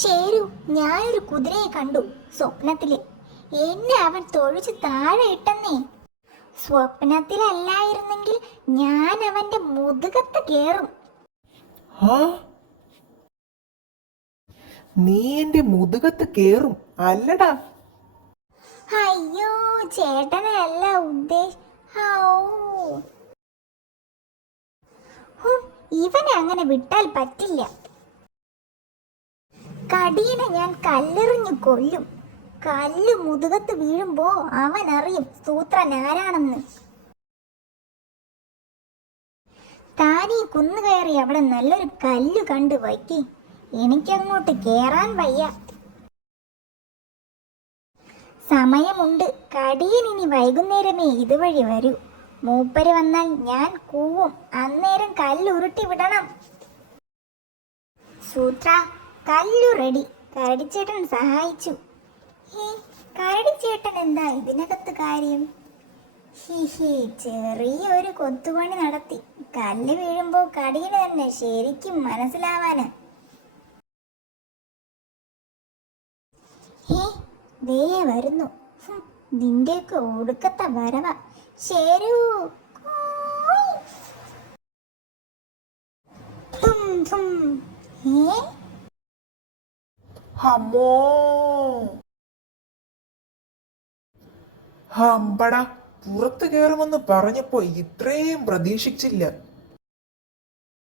ശരു, ഞാനൊരു കുതിരയെ കണ്ടു സ്വപ്നത്തില്. എന്നെ അവൻ തൊഴിച്ച് താഴെ ഇട്ടെന്നേ. സ്വപ്നത്തിലല്ലായിരുന്നെങ്കിൽ ഞാൻ അവന്റെ മുതുകത്ത് കേറും. നീ എന്റെ മുതുകത്ത് കേറും അല്ലടാ? അയ്യോ, ചേട്ടനല്ല ഇവനെ അങ്ങനെ വിട്ടാൽ പറ്റില്ല. കടീനെ ഞാൻ കല്ലെറിഞ്ഞു കൊല്ലും. കല്ല് മുതുകത്ത് വീഴുമ്പോ അവൻ അറിയും സൂത്രൻ ആരാണെന്ന്. താനീ കുന്നു കയറി അവിടെ നല്ലൊരു കല്ല് കണ്ടു വയ്ക്കി. എനിക്കങ്ങോട്ട് കേറാൻ വയ്യ. സമയമുണ്ട്. കടിയൻ ഇനി വൈകുന്നേരമേ ഇതുവഴി വരൂ. മൂപ്പര് വന്നാൽ ഞാൻ കൂവും. അന്നേരം കല്ല് ഉരുട്ടി വിടണം. സൂത്ര, കല്ലു റെഡി. കരടിച്ചേട്ടൻ സഹായിച്ചു. കരടിച്ചേട്ടൻ എന്താ ഇതിനകത്ത് കാര്യം? ചെറിയൊരു കൊത്തുപണി നടത്തി. കല്ല് വീഴുമ്പോ കടിയന് തന്നെ ശരിക്കും മനസ്സിലാവാന്. ദേ വരുന്നു. നിന്റെയൊക്കെ ഒടുക്കത്തെ വരവ. ശരു, ഹമ്പട, പുറത്തു കയറുമെന്ന് പറഞ്ഞപ്പോ ഇത്രയും പ്രതീക്ഷിച്ചില്ല.